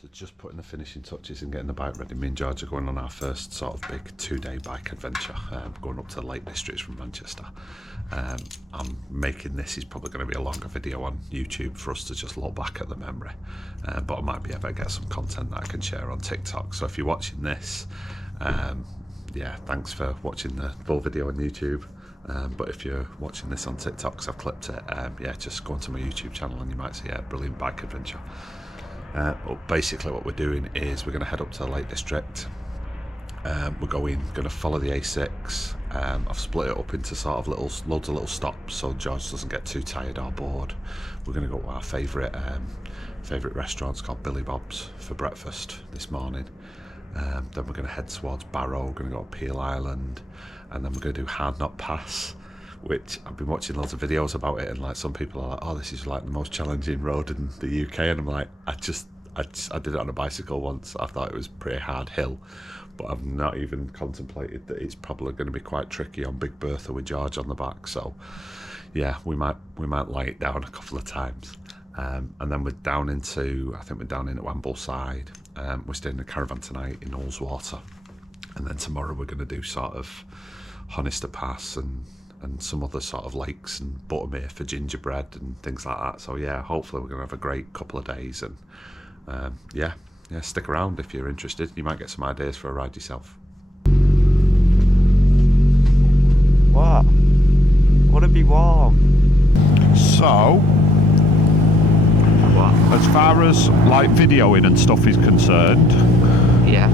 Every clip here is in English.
So just putting the finishing touches and getting the bike ready. Me and George are going on our first sort of big 2-day bike adventure, going up to the Lake Districts from Manchester. I'm making this is probably going to be a longer video on YouTube for us to just look back at the memory, but I might be able to get some content that I can share on TikTok. So if you're watching this, yeah, thanks for watching the full video on YouTube. But if you're watching this on TikTok, because I've clipped it, yeah, just go onto my YouTube channel and you might see a brilliant bike adventure. But basically what we're doing is we're going to head up to the Lake District. We're going to follow the A6. I've split it up into sort of loads of little stops so George doesn't get too tired or bored. We're going to go to our favourite restaurant called Billy Bob's for breakfast this morning. Then we're going to head towards Barrow. We're going to go to Peel Island, and then we're going to do Hardknottt Pass, which I've been watching loads of videos about it, and like some people are like, oh, this is like the most challenging road in the UK, and I'm like, I did it on a bicycle once. I thought it was a pretty hard hill, but I've not even contemplated that it's probably going to be quite tricky on Big Bertha with George on the back. So yeah, we might lay it down a couple of times. And then we're down into, I think we're down into Ambleside. We're staying in a caravan tonight in Ullswater, and then tomorrow we're going to do sort of Honister Pass and some other sort of lakes and Buttermere for gingerbread and things like that. So yeah, hopefully we're going to have a great couple of days, and yeah, stick around if you're interested. You might get some ideas for a ride yourself. What? Want to be warm? So, as far as like videoing and stuff is concerned, Yeah.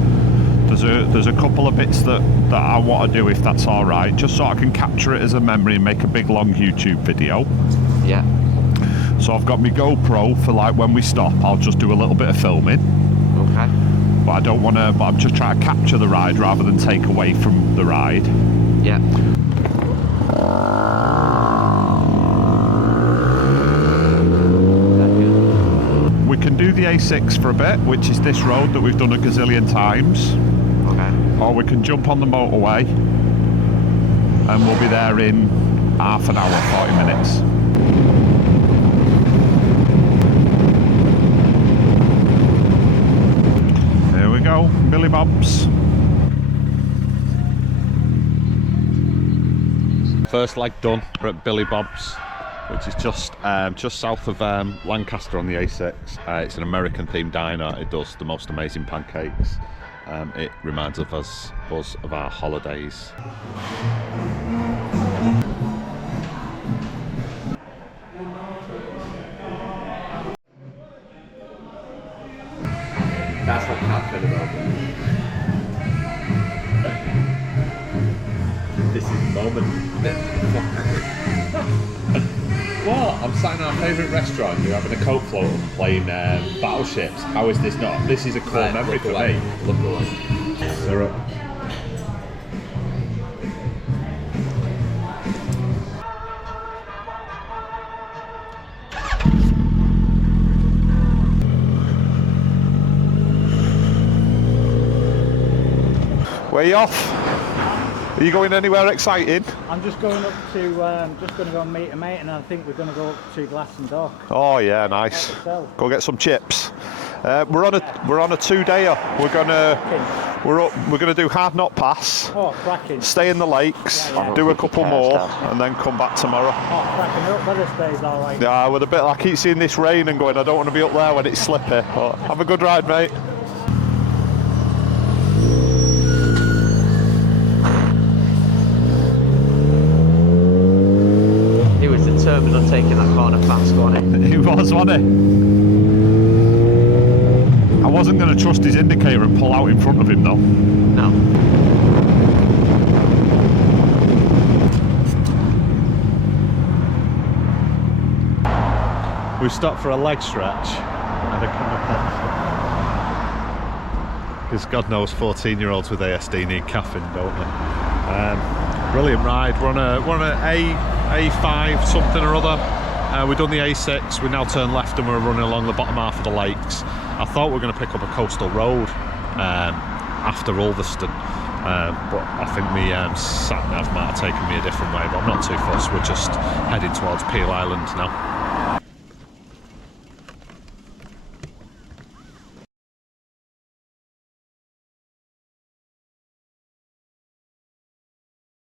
there's a couple of bits that I want to do, if that's all right, just so I can capture it as a memory and make a big long YouTube video. Yeah. So I've got my GoPro for like when we stop, I'll just do a little bit of filming. Okay. But I don't want to. But I'm just trying to capture the ride rather than take away from the ride. Yeah. We can do the A6 for a bit, which is this road that we've done a gazillion times. Okay. Or we can jump on the motorway and we'll be there in half an hour, 40 minutes. There we go, Billy Bob's. First leg done. We're at Billy Bob's, which is just south of Lancaster on the A6. It's an American themed diner. It does the most amazing pancakes. It reminds us of our holidays. That's what happened about it. This is the moment. What? I'm sat in our favourite restaurant. You're having a Coke float and playing battleships. How is this not? This is a core memory for me. Look away. They're up. Where are you off? Are you going anywhere exciting? I'm just going up to, just going to go and meet a mate, and I think we're going to go up to Glasson Dock. Oh yeah, nice. Go get some chips. We're on a 2-dayer. We're gonna do Hardknottt Pass. Oh, cracking. Stay in the lakes, Yeah. do a couple more, and then come back tomorrow. Oh, cracking. We're up weather stays all right. Yeah, with a bit. I keep seeing this rain and going, I don't want to be up there when it's slippy. But have a good ride, mate. He was determined on taking that corner fast, wasn't he? He was, wasn't he? I wasn't going to trust his indicator and pull out in front of him though. No. We stopped for a leg stretch and a can of Pepsi. Because God knows 14-year-olds with ASD need caffeine, don't they? Brilliant ride. We're on a A5 something or other. We've done the A6. We now turn left and we're running along the bottom half of the lakes. I thought we were going to pick up a coastal road after Ulverston, but I think my sat-nav might have taken me a different way, but I'm not too fussed. We're just heading towards Peel Island now.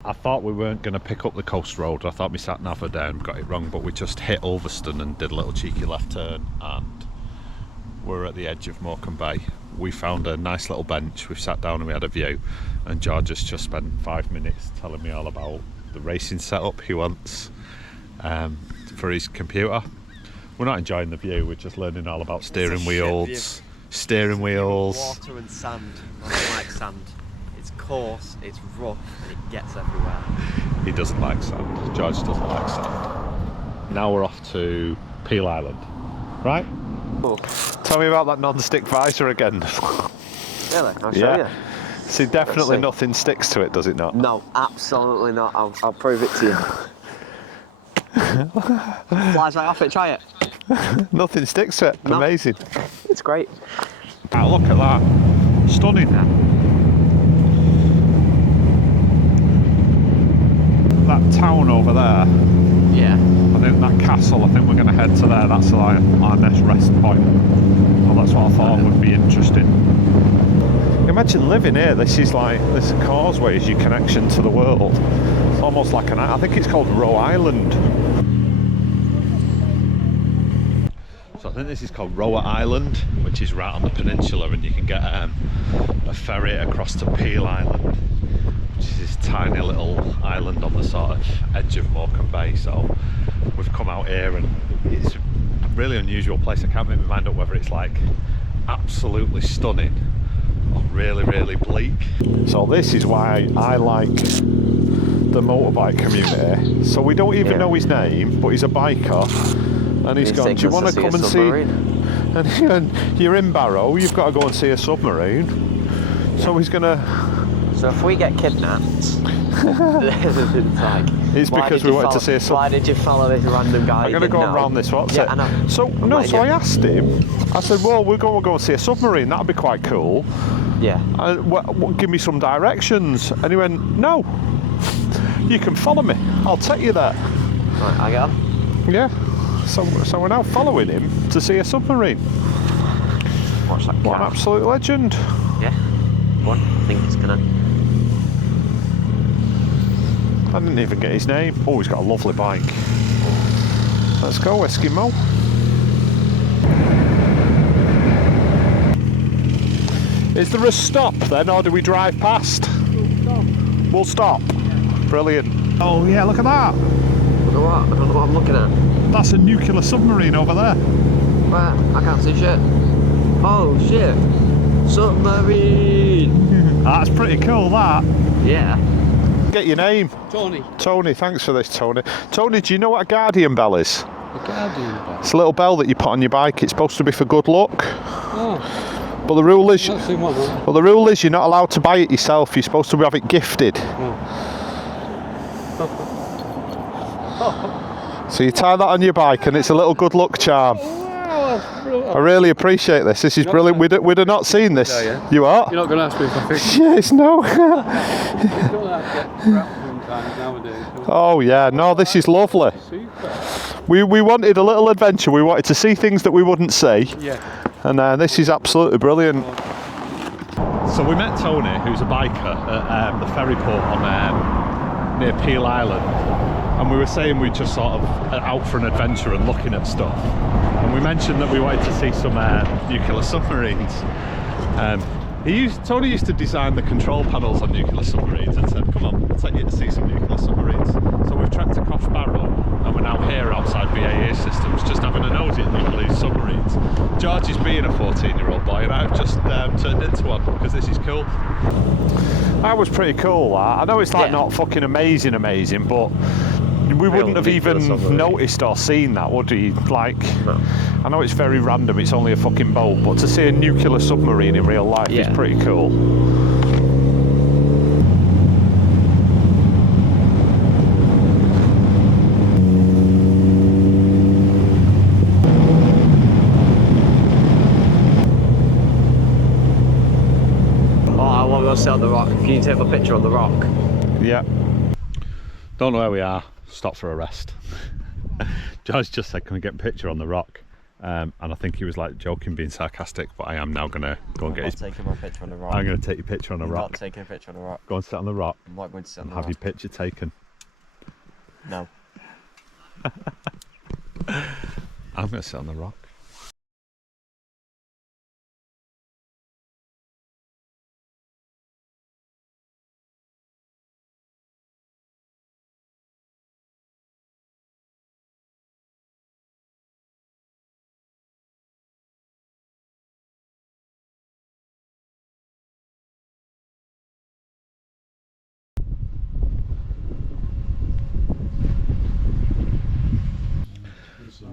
I thought we weren't going to pick up the coast road. I thought we sat nav down, got it wrong, but we just hit Ulverston and did a little cheeky left turn, and we're at the edge of Morecambe Bay. We found a nice little bench, we sat down and we had a view, and George has just spent 5 minutes telling me all about the racing setup he wants for his computer. We're not enjoying the view, we're just learning all about steering wheels. Water and sand. I don't like sand. It's coarse, it's rough, and it gets everywhere. He doesn't like sand. George doesn't like sand. Now we're off to Peel Island, right? Oh. Tell me about that non-stick visor again. Really? I'll show you. See, definitely nothing sticks to it, does it not? No, absolutely not. I'll prove it to you. Flies right off it, try it. Nothing sticks to it. No. Amazing. It's great. Ah, look at that. Stunning. That town over there, Yeah. I think that castle, I think we're going to head to there. That's our next rest point. Well, that's what I thought would be interesting. Imagine living here. This is like, this causeway is your connection to the world. It's almost like an, I think it's called Roa Island. So I think this is called Roa Island, which is right on the peninsula, and you can get a ferry across to Peel Island, which is this tiny little island on the sort of edge of Morecambe Bay. So we've come out here, and it's a really unusual place. I can't make my mind up whether it's like absolutely stunning or really, really bleak. So this is why I like the motorbike community. So we don't even know his name, but he's a biker, and he's gone, do you want to come and see? And you're in Barrow, you've got to go and see a submarine. So he's gonna. So if we get kidnapped, it's like, it's because we wanted to see a submarine. Why did you follow this random guy? I'm going to go around this, what's it? I know. So, no, so I asked him, I said, well, we're going to go and see a submarine, that'd be quite cool. Yeah. Give me some directions. And he went, no, you can follow me, I'll take you there. Right, I get on. Yeah, so we're now following him to see a submarine. Watch that car. What an absolute legend. Yeah. What? I think it's gonna. I didn't even get his name. Oh, he's got a lovely bike. Let's go, Eskimo. Is there a stop then, or do we drive past? We'll stop. Yeah. Brilliant. Oh yeah, look at that. Look at what? I don't know what I'm looking at. That's a nuclear submarine over there. Where? I can't see shit. Oh shit. Submarine. That's pretty cool, that. Yeah. Get your name. Tony. Tony, thanks for this, Tony. Tony, do you know what a guardian bell is? A guardian bell? It's a little bell that you put on your bike. It's supposed to be for good luck. Oh. But the rule is, I've seen one, well, the rule is you're not allowed to buy it yourself. You're supposed to have it gifted. So you tie that on your bike, and it's a little good luck charm. Wow, that's brilliant. I really appreciate this. This is brilliant. We'd have not seen this. Yeah. You are? You're not going to ask me if I fix it. Yes, no. You don't have to get crap sometimes nowadays. Oh yeah, no, this is lovely. Super. We wanted a little adventure. We wanted to see things that we wouldn't see. Yeah. And this is absolutely brilliant. So we met Tony, who's a biker, at the ferry port on near Peel Island, and we were saying we're just sort of out for an adventure and looking at stuff, and we mentioned that we wanted to see some nuclear submarines. Tony used to design the control panels on nuclear submarines and said, come on, I'll take you to see some nuclear submarines. So we've trekked across Barrow, and we're now here outside BAE Systems, just having a nosy at nuclear submarines. George is being a 14-year-old boy, and I've just turned into one, because this is cool. That was pretty cool, that. I know it's like not fucking amazing, but we wouldn't have even noticed or seen that, would we? Like, no. I know it's very random, it's only a fucking boat, but to see a nuclear submarine in real life is pretty cool. I want to go sit on the rock. Can you take a picture on the rock? Yeah. Don't know where we are. Stop for a rest. George just said, can we get a picture on the rock? and I think he was like joking, being sarcastic, but I am now going to go and get his... taking my picture on the rock. I'm going to take your picture on a rock. Not taking a picture on the rock. Go and sit on the rock. I'm not going to sit on and the have rock. your picture taken. No. I'm going to sit on the rock.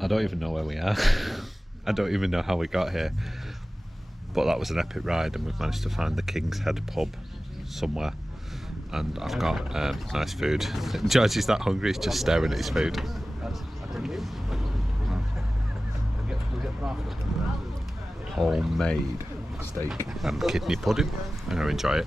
I don't even know where we are. I don't even know how we got here. But that was an epic ride, and we've managed to find the King's Head pub somewhere. And I've got nice food. George is that hungry, he's just staring at his food. Homemade steak and kidney pudding. I'm going to enjoy it.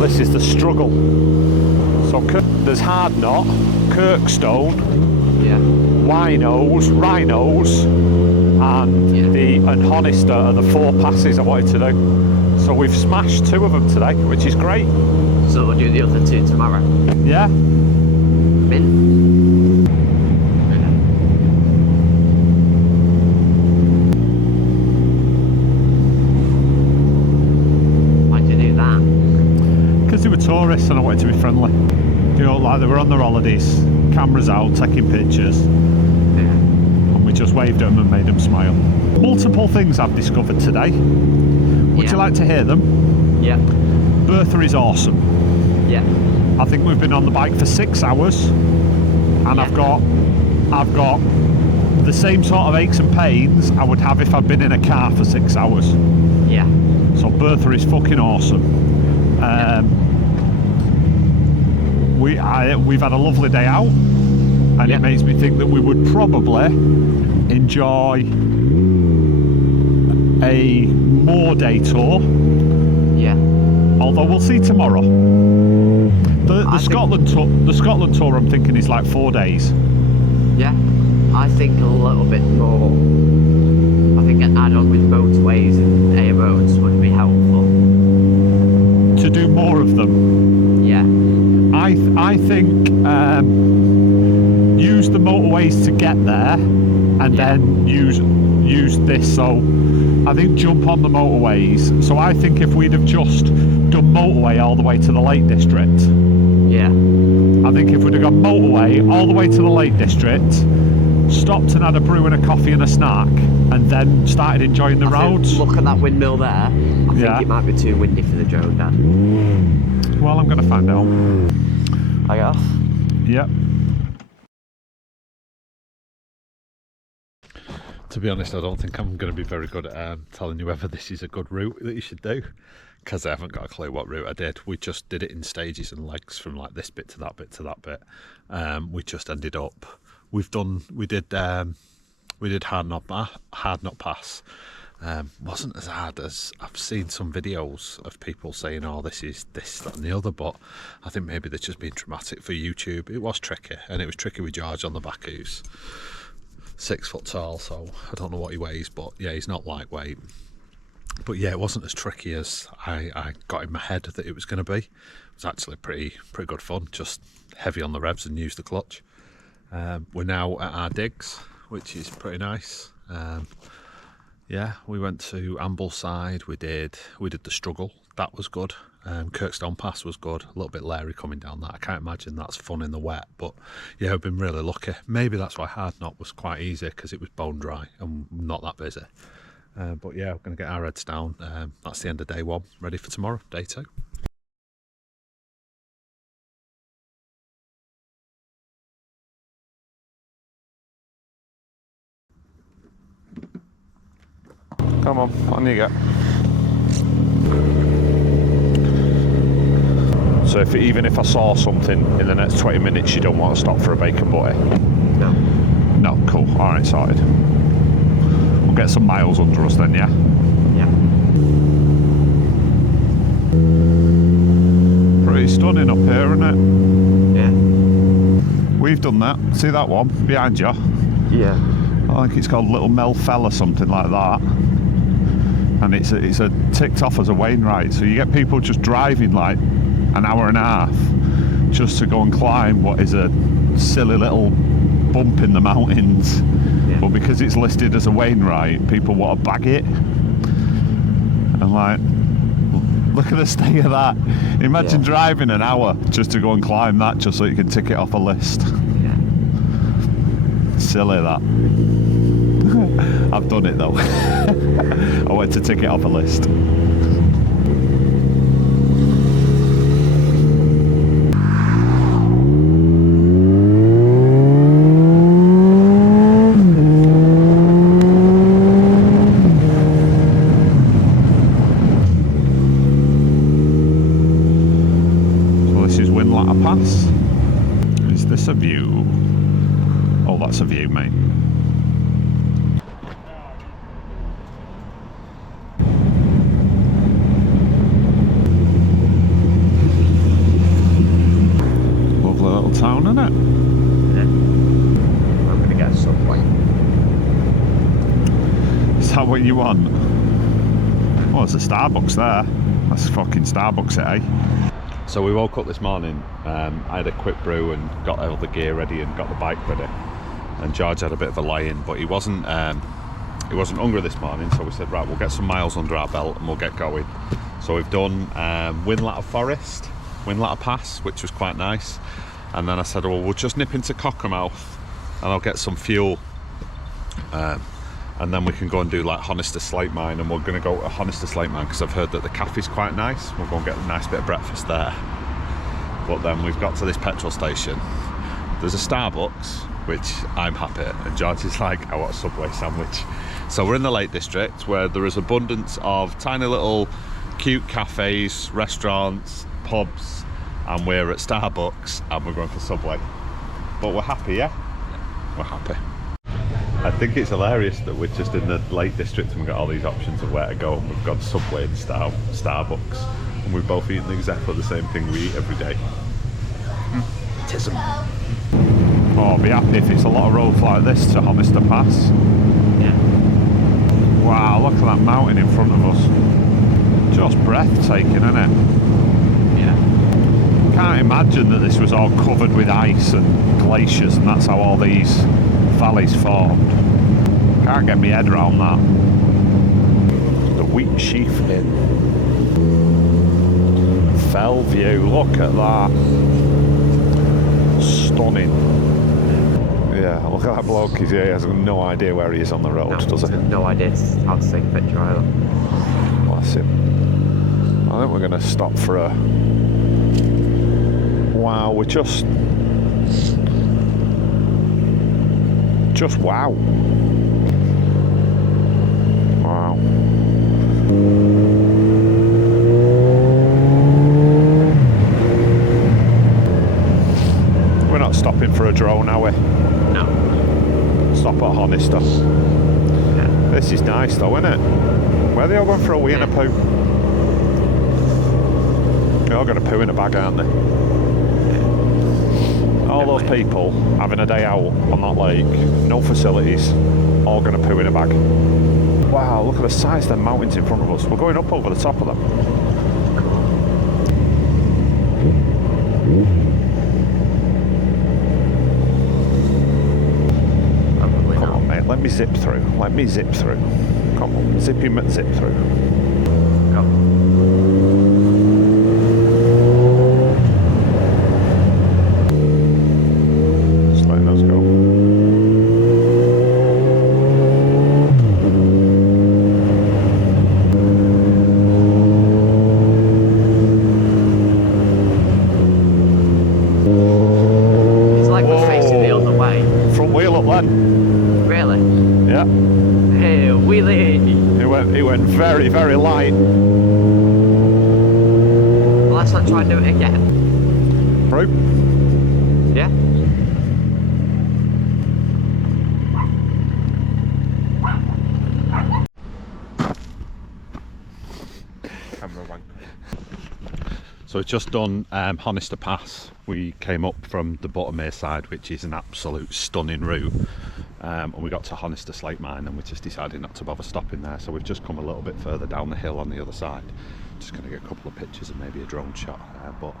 This is the struggle. So there's Hardknottt, Kirkstone, Rhinos, and Honister are the 4 passes I wanted to do. So we've smashed 2 of them today, which is great. So we'll do the other 2 tomorrow. Yeah. Mint. They were tourists and I wanted to be friendly. You know, like they were on their holidays, cameras out, taking pictures, and we just waved at them and made them smile. Multiple things I've discovered today. Would you like to hear them? Yeah. Bertha is awesome. Yeah. I think we've been on the bike for 6 hours, and I've got the same sort of aches and pains I would have if I'd been in a car for 6 hours. Yeah. So Bertha is fucking awesome. We've had a lovely day out, and it makes me think that we would probably enjoy a more day tour. Yeah. Although we'll see tomorrow. The Scotland tour I'm thinking is like 4 days. Yeah. I think a little bit more. I think an add-on with motorways and A roads would be helpful. To do more of them. Yeah. I think use the motorways to get there, and then use this. So I think jump on the motorways. So I think if we'd have just done motorway all the way to the Lake District. Yeah. I think if we'd have gone motorway all the way to the Lake District, stopped and had a brew and a coffee and a snack, and then started enjoying the roads. Look at that windmill there. I think it might be too windy for the drone, Dad. Well, I'm going to find out. I off? Yep. To be honest, I don't think I'm going to be very good at telling you whether this is a good route that you should do, because I haven't got a clue what route I did. We just did it in stages and legs, from like this bit to that bit to that bit. We just ended up. We did Hardknottt Pass. Wasn't as hard as I've seen some videos of people saying, oh, this is this, that and the other, but I think maybe they're just being dramatic for YouTube. It was tricky, and it was tricky with George on the back, who's 6 foot tall, so I don't know what he weighs, but yeah, he's not lightweight. But yeah, it wasn't as tricky as I got in my head that it was going to be. It was actually pretty good fun, just heavy on the revs and use the clutch. We're now at our digs, which is pretty nice. Yeah, we went to Ambleside. We did the struggle. That was good. Kirkstone Pass was good. A little bit leery coming down that. I can't imagine that's fun in the wet, but yeah, I've been really lucky. Maybe that's why Hardknottt was quite easy, because it was bone dry and not that busy. But yeah, we're going to get our heads down. That's the end of day 1. Ready for tomorrow, day 2. Come on you go. So even if I saw something in the next 20 minutes, you don't want to stop for a bacon butty? No. No, cool. Alright, sorted. We'll get some miles under us then, yeah? Yeah. Pretty stunning up here, isn't it? Yeah. We've done that. See that one behind you? Yeah. I think it's called Little Melfell or something like that. And it's a ticked off as a Wainwright. So you get people just driving like an hour and a half just to go and climb what is a silly little bump in the mountains. Yeah. But because it's listed as a Wainwright, people want to bag it. And like, look at the state of that. Imagine driving an hour just to go and climb that just so you can tick it off a list. Yeah. Silly that. I've done it though. I went to tick it off a list. So this is Whinlatter Pass. Is this a view? Oh, that's a view, mate. Town, isn't it? Yeah. I'm gonna get a Subway. Is that what you want? Oh, there's a Starbucks there. That's fucking Starbucks, eh? So we woke up this morning. I had a quick brew and got all the gear ready and got the bike ready. And George had a bit of a lie-in, but he wasn't hungry this morning. So we said, right, we'll get some miles under our belt and we'll get going. So we've done Whinlatter Pass, which was quite nice. And then I said, well, we'll just nip into Cockermouth and I'll get some fuel. And then we can go and do like Honister Slate Mine, and we're going to go to Honister Slate Mine because I've heard that the cafe's quite nice. We'll go and get a nice bit of breakfast there. But then we've got to this petrol station. There's a Starbucks, which I'm happy at, and George is like, I want a Subway sandwich. So we're in the Lake District where there is abundance of tiny little cute cafes, restaurants, pubs, and we're at Starbucks and we're going for Subway. But we're happy, yeah? We're happy. I think it's hilarious that we're just in the Lake District and we've got all these options of where to go, and we've got Subway and Starbucks, and we've both eaten exactly the same thing we eat every day. Tism. Oh, I'll be happy if it's a lot of roads like this to Honister Pass. Yeah. Wow, look at that mountain in front of us. Just breathtaking, isn't it? Yeah. Can't imagine that this was all covered with ice and glaciers, and that's how all these valleys formed. Can't get my head around that. The Wheat Sheaf Inn. Fell view, look at that. Stunning. Yeah, look at that bloke, he has no idea where he is on the road, does he? No idea how to take a picture either. Bless him. I think we're going to stop for a... Wow, we're just wow. Wow. We're not stopping for a drone, are we? No. Stop at Honister. Yeah. This is nice though, isn't it? Where are they all going for a wee and a poo? They're all going to poo in a bag, aren't they? All those people having a day out on that lake, no facilities, all going to poo in a bag. Wow, look at the size of the mountains in front of us. We're going up over the top of them. Come on, mate, let me zip through. Let me zip through. Come on, zip through. Go. Very, very light. Well, let's not try and do it again. Through? Yeah. So we've just done Honister Pass. We came up from the Buttermere side, which is an absolute stunning route, and we got to Honister Slate Mine, and we just decided not to bother stopping there. So we've just come a little bit further down the hill on the other side. Just going to get a couple of pictures and maybe a drone shot. But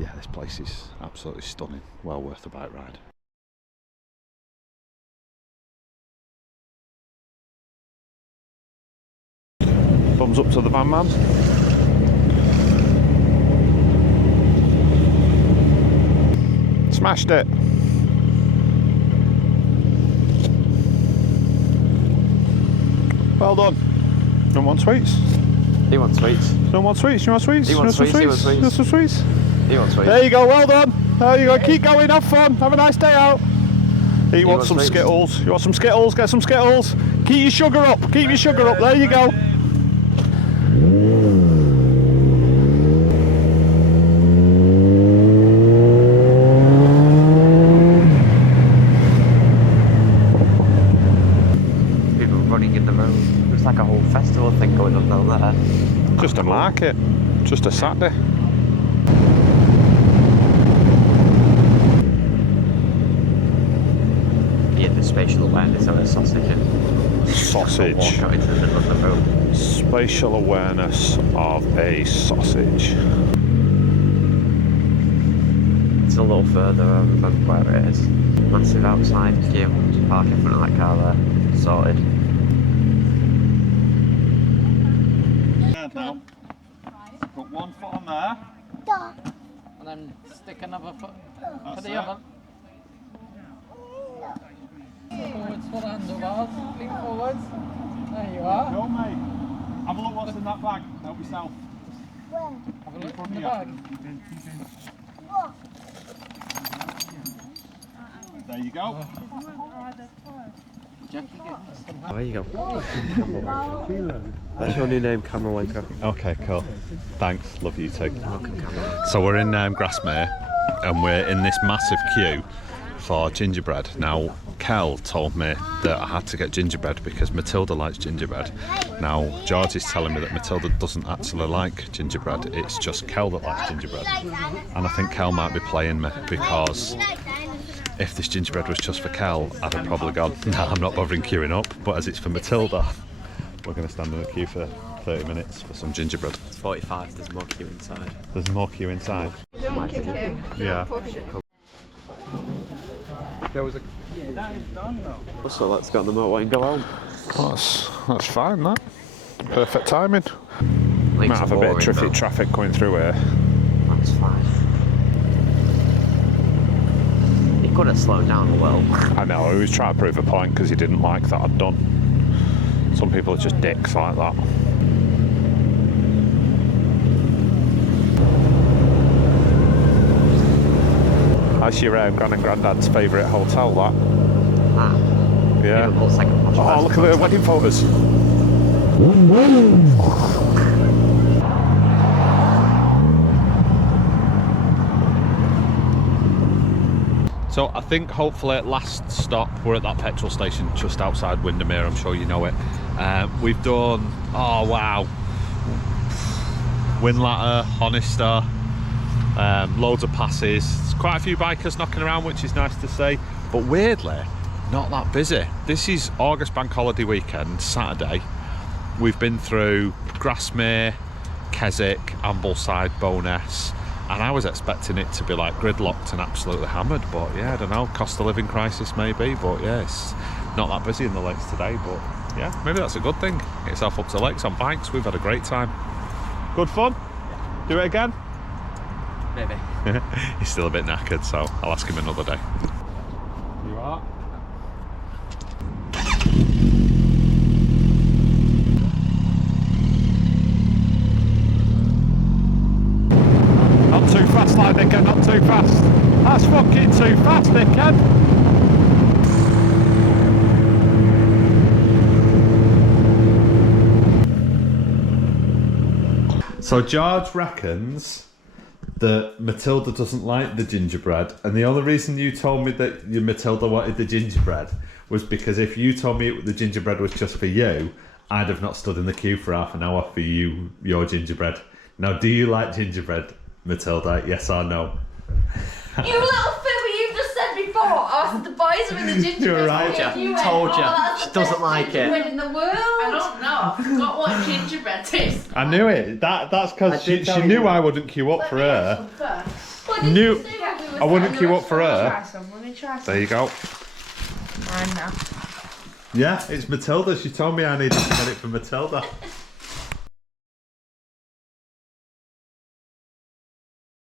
yeah, this place is absolutely stunning. Well worth a bike ride. Thumbs up to the van man. Smashed it. Well done. No one sweets. He wants sweets. No one sweets. You want sweets? He wants sweets. He wants sweets. You want some sweets? He wants sweets. There you go. Well done. There you go. Keep going. Have fun. Have a nice day out. He wants some sweets. Skittles. You want some Skittles? Get some Skittles. Keep your sugar up. Keep your sugar up. There you go. Thing going on down there. Just a market, just a Saturday. Yeah, the spatial awareness of a sausage. Sausage. Walk out into the middle of the road. Spatial awareness of a sausage. It's a little further than where it is. Massive outside queue. Just park in front of that car there. Sorted. Now, put one foot on there, and then stick another foot for the other. Forwards for the handlebars, lean forwards. There you are. Go mate. Have a look what's in that bag. Help yourself. Have a look in the bag. There you go. There you go. That's your new name, Camera Wanker. Okay, cool. Thanks. Love you too. So we're in Grassmere, and we're in this massive queue for gingerbread. Now, Kel told me that I had to get gingerbread because Matilda likes gingerbread. Now, George is telling me that Matilda doesn't actually like gingerbread. It's just Kel that likes gingerbread. And I think Kel might be playing me because if this gingerbread was just for Kel, I'd have probably gone, nah, I'm not bothering queuing up. But as it's for Matilda, we're going to stand in a queue for 30 minutes for some gingerbread. It's 45, there's more queue inside. There's more queue inside? Yeah. There was a... So let's go on the motorway and go home. That's fine, that. Perfect timing. Might have a bit of traffic going through here. That's fine. He could have slowed down a little. I know, he was trying to prove a point because he didn't like that I'd done. Some people are just dicks like that. That's your Gran and Grandad's favourite hotel, that. Ah. Yeah. Even looks like a posh Oh, look at the wedding photos. So I think hopefully at last stop we're at that petrol station just outside Windermere. I'm sure you know it. We've done, oh wow, Whinlatter, Honister, loads of passes. There's quite a few bikers knocking around, which is nice to see, but weirdly not that busy. This is August bank holiday weekend, Saturday. We've been through Grassmere, Keswick, Ambleside, Bowness, and I was expecting it to be like gridlocked and absolutely hammered, but yeah, I don't know, cost of living crisis maybe, but yeah, it's not that busy in the lakes today, but yeah, maybe that's a good thing. Get yourself up to the lakes on bikes. We've had a great time. Good fun? Do it again? Maybe. He's still a bit knackered, so I'll ask him another day. You are? Not too fast, like dickhead, not too fast. That's fucking too fast, dickhead. So George reckons that Matilda doesn't like the gingerbread, and the only reason you told me that your Matilda wanted the gingerbread was because if you told me the gingerbread was just for you, I'd have not stood in the queue for half an hour for your gingerbread. Now, do you like gingerbread? Matilda, yes or no? You little fibber, you just said before. Oh, I said the boys are in the gingerbread. You're right. Told you. She doesn't like it. Gingerbread in the world. I don't know. I forgot what gingerbread tastes like. I knew it. That's because she knew I wouldn't queue up for her. What did Knew you say when we were I wouldn't sat queue in up for the her. Try some. Let me try some. There you go. Mine now. Yeah, it's Matilda. She told me I needed to get it for Matilda.